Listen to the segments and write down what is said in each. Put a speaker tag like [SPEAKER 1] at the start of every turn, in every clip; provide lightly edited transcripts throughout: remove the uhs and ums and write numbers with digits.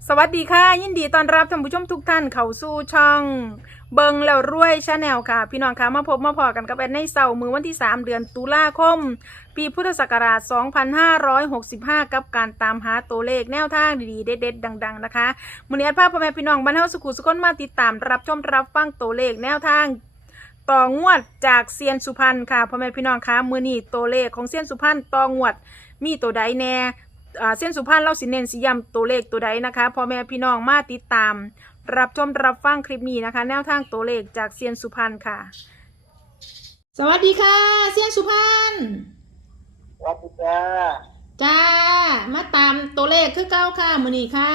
[SPEAKER 1] สวัสดีค่ะยินดีต้อนรับท่านผู้ชมทุกท่านเข้าสู่ช่องเบิงแล้วรวยชาแนลค่ะพี่น้องคะมาพบมาพอกันกับแอนในเสาร์มือวันที่3 เดือนตุลาคมปีพุทธศักราช2565กับการตามหาตัวเลขแนวทางดีๆเด็ดๆดังๆนะคะมื้อนี้พาพ่อแม่พี่น้องบ้านเฮาสุขุสุขนมาติดตามรับชมรับฟังตัวเลขแนวทางต่องวดจากเซียนสุพรรณค่ะพ่อแม่พี่น้องคะมื้อนี้ตัวเลขของเซียนสุพรรณต่องวดมีตัวใดแน่เส้นสุพรรณเราสิเน้นสิย้ำตัวเลขตัวใดนะคะพ่อแม่พี่น้องมาติดตามรับชมรับฟังคลิปนี้นะคะแนวทางตัวเลขจากเซียนสุพรรณค่ะสวัสดีค่ะเซียนสุพรรณ
[SPEAKER 2] สวัสดีจ้า
[SPEAKER 1] จ้ามาตามตัวเลขคือเก้าค่ะมื้อนี้ค่ะ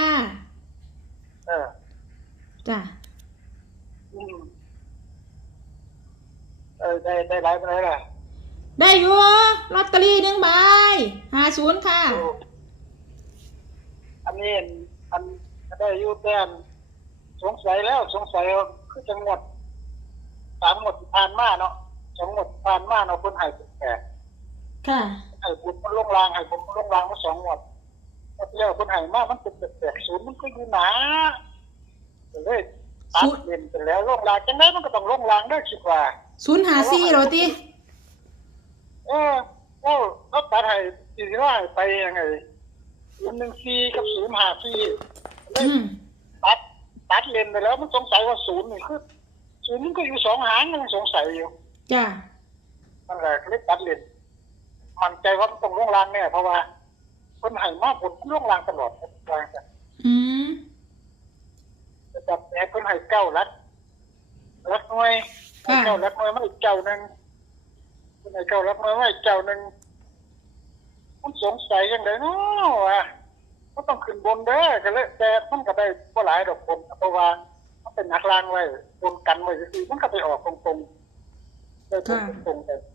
[SPEAKER 1] จ้า
[SPEAKER 2] อืมได้หลายไปเลยล่ะ
[SPEAKER 1] ได้อยู่ลอตเตอรี่1 ใบ50ค่ะ
[SPEAKER 2] อันนี้อันได้อยู่แต้มสงสัยคือจังหวัด3 หมดผ่านมาเนาะ2 หมดผ่านมาเนาะคนให้แก่
[SPEAKER 1] ค่ะ
[SPEAKER 2] ให้บุญมันลงรางให้บุญมันลงรางมา2 หมดแล้วคนให้มามันเป็นแปลกศูนย์มันก็อยู่หนาเลยตัดเล่นไปแล้วลงรางจังได๋มันก็ต้องลงรางได้คิดว่า
[SPEAKER 1] 054เหรอติ
[SPEAKER 2] ก็ตัดให้สิว่าไปยังไง014กับ054ตัดเลนไปแล้วมันสงสัยว่า0นี่คือ0มันก็อยู่2 หางมันสงสัยอยู่
[SPEAKER 1] จ้ะ
[SPEAKER 2] นั่นแหละก็เลยตัดเลนมั่นใจว่ามันต้องลงรางแน่เพราะว่าคนให้มาผลลงรางตลอดว่าจังแต่จับแหนคนให้9ลัดหน่วย9ลัดหน่วยมาอีกเจ้านึงคนให้9ลัดหน่วยมาอีกเจ้านึงมันสงสัยจังได๋เนาะว่าก็ต้องขึ้นบนเด้อก็เลยแต่มันก็ได้บ่หลายดอกคนเพราะว่ามันเป็นนักล่างไว้บนกันไว้ซื่อๆมันก็ไปออกตรงๆได้ตรงๆเลย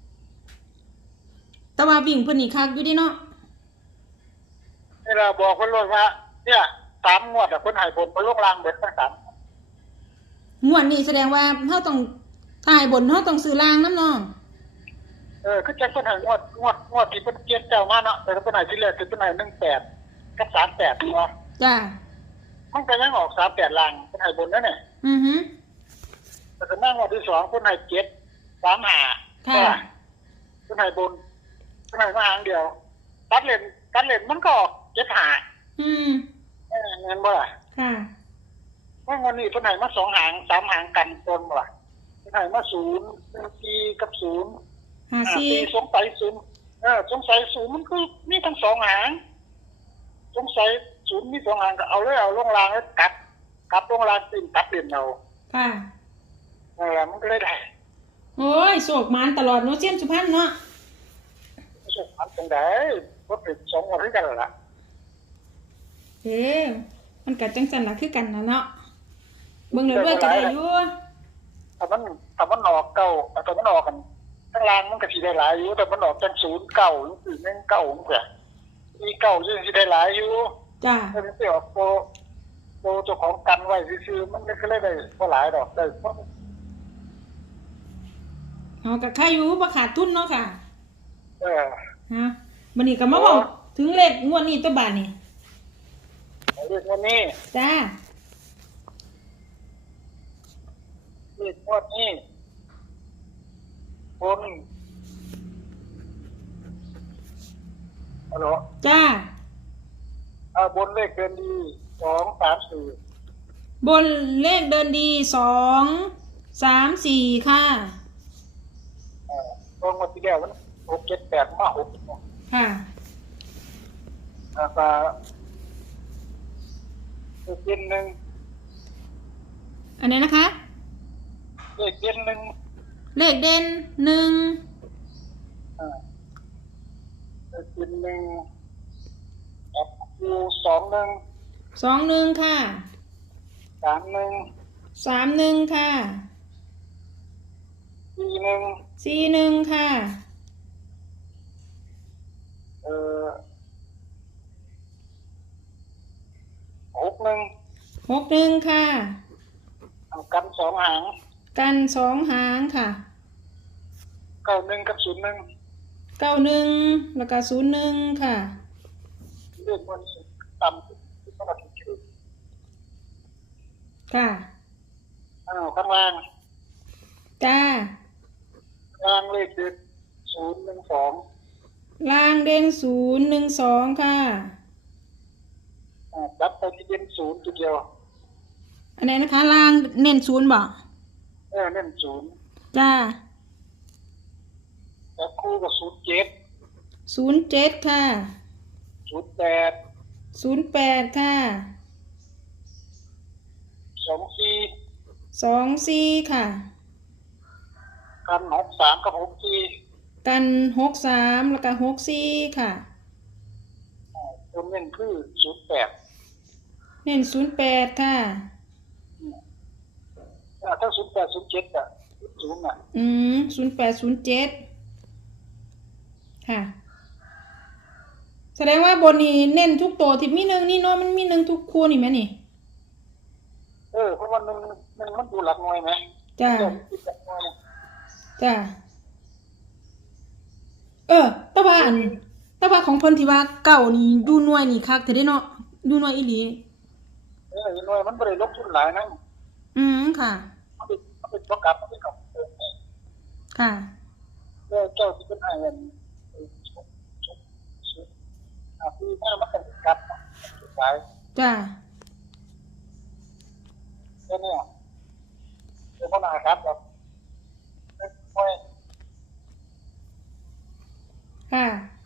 [SPEAKER 1] แต่ว่าวิ่งเพิ่นนี่คักอยู่ดิเนาะ
[SPEAKER 2] นี่ล่ะบอกเพิ่นเลยว่าเนี่ย3 งวดเพิ่นให้บนไปลงล่างเบิดทั้ง3
[SPEAKER 1] งวดนี้แสดงว่าเฮาต้องถ่ายบนเฮาต้องซื้อล่างนำเนาะ
[SPEAKER 2] คือจังเพิ่นให้งวดที่เพิ่นเปลี่ยนเจ้ามาเนาะแต่เพิ่นให้ที่แรกคือเพิ่นให้18กับ38เนาะ
[SPEAKER 1] จ้ะ
[SPEAKER 2] มันก็ยังออก38ล่างเพิ่นให้บนนั่นแหละแต่ก็นั่งงวดที่2เพิ่นให้7 35ค่ะเพิ่นให้บนเพิ่นให้มาหางเดียวตัดเล่นมันก็ออก75เงินบ่ล่ะ
[SPEAKER 1] ค่ะ
[SPEAKER 2] ว่างวดนี้เพิ่นให้มา2 หาง3 หางกันต้นบ่ล่ะเพิ่นให้มา0 4กับ054สงสัย0มันคือมีทั้ง2 หางสงสัย0มี2 หางก็เอาเลยเอาลงรางแล้วกลับลงรางติ่งตัดเด่นเอา
[SPEAKER 1] ค่ะ
[SPEAKER 2] มันก็เลยได้
[SPEAKER 1] โอ้ยโศกมานตลอดเนาะเซียนสุพรรณเนาะ
[SPEAKER 2] โศกมานจังได๋บ่เป็น2 งวดคือกันล่ะ
[SPEAKER 1] มันก็จังซั่นล่ะคือกันน่ะเนาะเบิ่งเลยก็ได้อยู่
[SPEAKER 2] ถ้ามันออกเก่าถ้ามันออกกันข้างล่างมันก็สิได้หลายอยู่แต่มันออกจัง0 9หรือ1 9จังซี่มี9ซึ่งสิได้หลายอยู่
[SPEAKER 1] จ้ะ
[SPEAKER 2] ถ้ามันสิออกโปเจ้าของกันไว้ซื่อๆมันก็เลยได้บ่หลายดอกได้
[SPEAKER 1] ก็ค่าอยู่บ่ขาดทุนเนาะค่ะ
[SPEAKER 2] ฮ
[SPEAKER 1] ะบัดนี้ก็มาเว้าถึงเลขงวดนี้ตัวบาดนี่
[SPEAKER 2] เลขงวดนี้
[SPEAKER 1] จ้า
[SPEAKER 2] เลขงวดนี้บนฮัลโหล
[SPEAKER 1] จ้า
[SPEAKER 2] บนเลขเดินดี2 3 4
[SPEAKER 1] บนเลขเดินดี2 3 4ค่ะ
[SPEAKER 2] ตรงมาที่แล้วมัน6 7 8มา6
[SPEAKER 1] ค่ะ
[SPEAKER 2] ก็เลข1
[SPEAKER 1] อันนี้นะคะ
[SPEAKER 2] เลขเด่น1
[SPEAKER 1] เลขเด่น1
[SPEAKER 2] เลขเด่น1อยู่
[SPEAKER 1] 21ค่ะ31ค่ะ41ค่ะ61ค่ะ
[SPEAKER 2] กัน2 หาง
[SPEAKER 1] กัน2 หางค่ะ
[SPEAKER 2] 91กับ
[SPEAKER 1] 01แล้วก็01ค่ะ
[SPEAKER 2] เรื่องมันต่ำที่มันถึง
[SPEAKER 1] ค่ะ
[SPEAKER 2] ข้างล่าง
[SPEAKER 1] จ้า
[SPEAKER 2] ล่างเลขเด็ด012
[SPEAKER 1] ล่างเด่น012ค่ะ
[SPEAKER 2] ดับไปที่เด่นศูนย์จุดเดียว
[SPEAKER 1] อันไหนนะคะล่างเน้น0บ่
[SPEAKER 2] เน้นศูนย์
[SPEAKER 1] จ้า
[SPEAKER 2] จับคู่กับ
[SPEAKER 1] 07ค่ะ
[SPEAKER 2] 08
[SPEAKER 1] 08ค่ะ 24ค่ะ
[SPEAKER 2] กัน63กับ64
[SPEAKER 1] กัน63แล้วก็64ค่ะ
[SPEAKER 2] ตัวเน้นคือ08
[SPEAKER 1] เน้น08ค่ะ
[SPEAKER 2] ถ้า08 07ศูนย์
[SPEAKER 1] 0807ค่ะ แสดงว่าบนนี้เน้นทุกตัวที่มีหนึ่งนี่เนาะมันมีหนึ่งทุกคู่นี่ไหมนี่
[SPEAKER 2] เพราะว่ามันดูหลักหน่วยไหม
[SPEAKER 1] จ้า
[SPEAKER 2] หลักหน่วย
[SPEAKER 1] จ้าแต่ว่าของเพิ่นที่ว่าเก่านี่ดูหน่วยนี่คักแต่ได้เนาะดูหน่วยอีหลี
[SPEAKER 2] หน่วยมันไม่ได้ลงทุนหลายนะ
[SPEAKER 1] ค่ะ
[SPEAKER 2] มันเป็นประกับมันเป็นกับ
[SPEAKER 1] ค่ะ
[SPEAKER 2] เจ้าที่เป็นไอ้เงินคือแม่มันเป็นกับหลาย
[SPEAKER 1] จ้า
[SPEAKER 2] แค่นี้เดี๋ยวพ่อนาครับแบบไม่
[SPEAKER 1] ค่ะ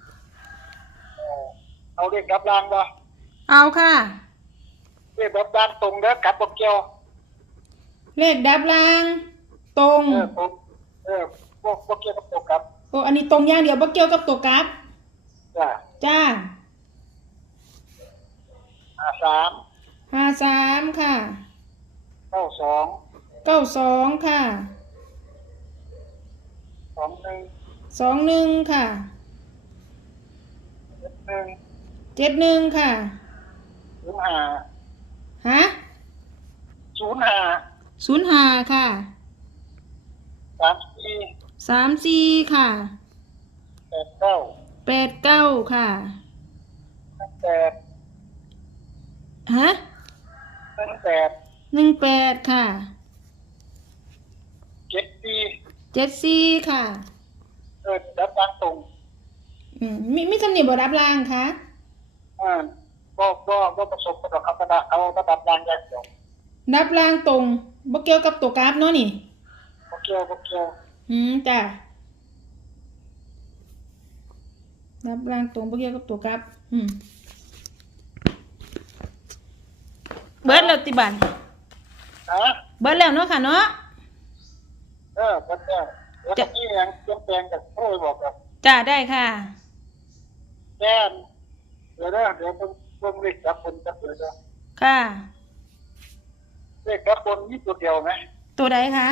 [SPEAKER 2] เอาเรียกกับรางบ่
[SPEAKER 1] เอาค่ะ
[SPEAKER 2] เรียกแบบรางตรงเด้อกับบ่เกี่ยว
[SPEAKER 1] เลขดับล่างตรง
[SPEAKER 2] ตรงพวกเกี่ยวกับตรงกับ
[SPEAKER 1] โอ้อันนี้ตรงอย่างเดียวบ่เกี่ยวกับตัวกราฟ
[SPEAKER 2] จ้า
[SPEAKER 1] จ้า 53ค่ะ
[SPEAKER 2] 92
[SPEAKER 1] 92ค่ะ 21ค่ะ
[SPEAKER 2] 1
[SPEAKER 1] 71ค่ะ
[SPEAKER 2] 05
[SPEAKER 1] ฮะ
[SPEAKER 2] 05
[SPEAKER 1] 05ค่ะ
[SPEAKER 2] 34
[SPEAKER 1] 34ค่ะ
[SPEAKER 2] 89
[SPEAKER 1] 89ค่ะ
[SPEAKER 2] 8
[SPEAKER 1] ฮะ
[SPEAKER 2] 18
[SPEAKER 1] 18ค่ะ
[SPEAKER 2] 74
[SPEAKER 1] 74ค่ะ
[SPEAKER 2] ดับรางตรง
[SPEAKER 1] มีสำเนียงบ่รับล่างคะ
[SPEAKER 2] ก็ประสบกับเขาระดับรางอย่างเดียว
[SPEAKER 1] รับล่างตรงบ่เกี่ยวกับตัวกราฟเนาะนี่
[SPEAKER 2] บ่เกี่ยว
[SPEAKER 1] จ้ะรับล่างตรงบ่เกี่ยวกับตัวกราฟเบิดแล้วติบัน
[SPEAKER 2] ฮะ
[SPEAKER 1] เบิดแล้วเนาะค่ะเนาะ
[SPEAKER 2] ก็ได้แล้วก็นี่ยังเปลี่ยนแปลงจากโอ้ยบอกกับ
[SPEAKER 1] จ้ะได้ค่ะ
[SPEAKER 2] แก้มเดี๋ยวเพิ่งเรียกกับคนจะเดี๋ยว
[SPEAKER 1] ค่ะ
[SPEAKER 2] เรียกกับคนนี่ตัวเดียวไหม
[SPEAKER 1] ตัวใดคะ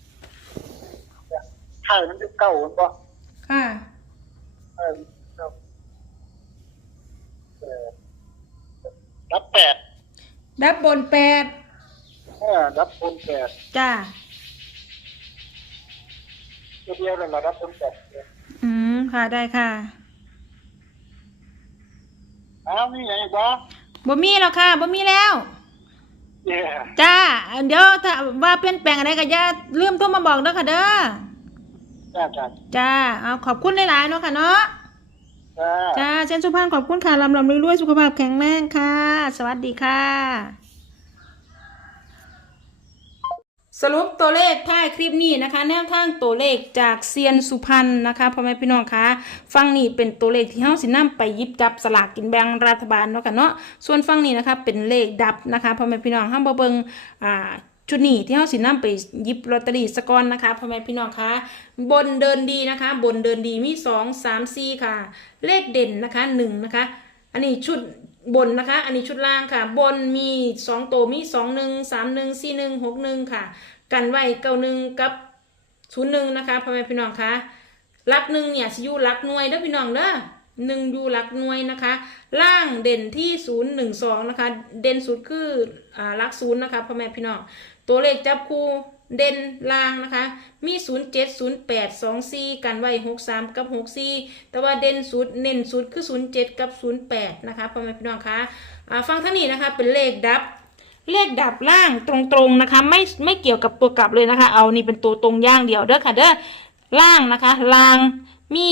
[SPEAKER 2] ไข่มันจะเก่ามันบ่
[SPEAKER 1] ค่ะ
[SPEAKER 2] รับ8
[SPEAKER 1] ดับบน8
[SPEAKER 2] รับบน8
[SPEAKER 1] จ้ะ
[SPEAKER 2] ตัวเดียวเลยเหรอรับบน8
[SPEAKER 1] ค่ะได้ค่ะ
[SPEAKER 2] นี่ไงบ่
[SPEAKER 1] บ่มีแล้วค่ะบ่มีแล้ว
[SPEAKER 2] เย่
[SPEAKER 1] จ้า เดี๋ยวถ้าว่าเปลี่ยนแปลงอะไรก็อย่าลืมโทรมาบอกเด้อค่ะเด้อ
[SPEAKER 2] จ้า
[SPEAKER 1] จ้า เอาขอบคุณหลายๆเนาะค่ะเนาะ จ้าเช่นสุภาพขอบคุณค่ะลำรวยๆสุขภาพแข็งแรงค่ะ สวัสดีค่ะ สรุปตัวเลขท้ายคลิปนี้นะคะแนวทางตัวเลขจากเซียนสุพรรณนะคะพ่อแม่พี่น้องคะฟังนี่เป็นตัวเลขที่เฮาสินำไปหยิบจับสลากกินแบ่งรัฐบาลเนาะค่ะเนาะส่วนฟังนี้นะคะเป็นเลขดับนะคะพ่อแม่พี่น้องเฮาบ่เบิ่งชุดนี้ที่เฮาสินำไปหยิบลอตเตอรี่สะก่อนนะคะพ่อแม่พี่น้องคะบนเดินดีนะคะบนเดินดีมี2 3 4ค่ะเลขเด่นนะคะ1นะคะอันนี้ชุดบนนะคะอันนี้ชุดล่างค่ะบนมี2ตัวมี21 31 41 61ค่ะกันไว้91กับ01นะคะพ่อแม่พี่น้องคะหลัก1เนี่ยสิอยู่หลักหน่วยเด้อพี่น้องเด้อ1อยู่หลักหน่วยนะคะล่างเด่นที่012นะคะเด่นสุดคือหลัก0นะคะพ่อแม่พี่น้องตัวเลขจับคู่เด่นล่างนะคะมี07 08 24กันไว้63กับ64แต่ว่าเด่นสุดเน้นสุดคือ07กับ08นะคะพ่อแม่พี่น้องคะฟังท่านี้นะคะเป็นเลขดับเลขดับล่างตรงๆนะคะไม่เกี่ยวกับตัวกลับเลยนะคะเอานี่เป็นตัวตรงอย่างเดียวเด้อค่ะเด้อล่างนะคะล่างมี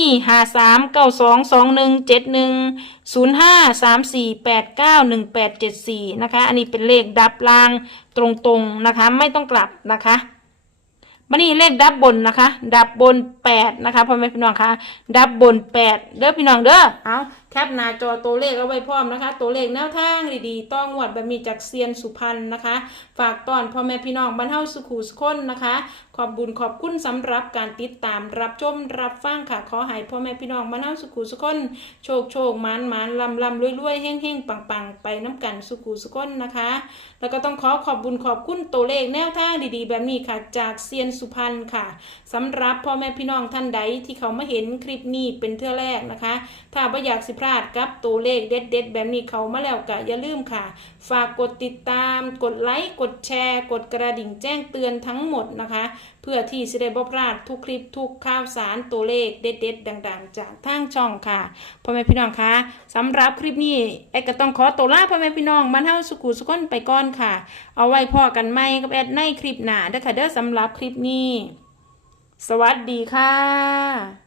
[SPEAKER 1] 539221710534891874นะคะอันนี้เป็นเลขดับล่างตรงๆนะคะไม่ต้องกลับนะคะมานี่เลขดับบนนะคะดับบน8นะคะพ่อแม่พี่น้องคะดับบน8เด้อพี่น้องเด้อเอาแคปหน้าจอตัวเลขเอาไว้พร้อมนะคะตัวเลขแนวทางดีๆต้องงวดแบบมีจากเซียนสุพรรณนะคะฝากตอนพ่อแม่พี่น้องบรรเทาสุขุสุขนนะคะขอบบุญขอบคุณสำหรับการติดตามรับชมรับฟังค่ะขอให้พ่อแม่พี่น้องบรรเทาสุขุสุขนโชคหมานลำรวยเฮ่งปังไปน้ำกันสุขุสุขนนะคะแล้วก็ต้องขอบบุญขอบคุณตัวเลขแนวทางดีๆแบบนี้ค่ะจากเซียนสุพรรณค่ะสำหรับพ่อแม่พี่น้องท่านใดที่เขามาเห็นคลิปนี้เป็นเทื่อแรกนะคะถ้าไม่อยากสิพลาดกับตัวเลขเด็ดแบบนี้เขามาแล้วก็อย่าลืมค่ะฝากกดติดตามกดไลค์กดแชร์กดกระดิ่งแจ้งเตือนทั้งหมดนะคะเพื่อที่จะได้บ่พลาดทุกคลิปทุกข่าวสารตัวเลขเด็ดดังๆจากทางช่องค่ะพ่อแม่พี่น้องคะสำหรับคลิปนี้แอดก็ต้องขอตัวลาพ่อแม่พี่น้องบรรเทาสุขุสุขนไปก่อนค่ะเอาไว้พอกันใหม่กับแอดในคลิปหน้าเด้อค่ะเด้อสำหรับคลิปนี้สวัสดีค่ะ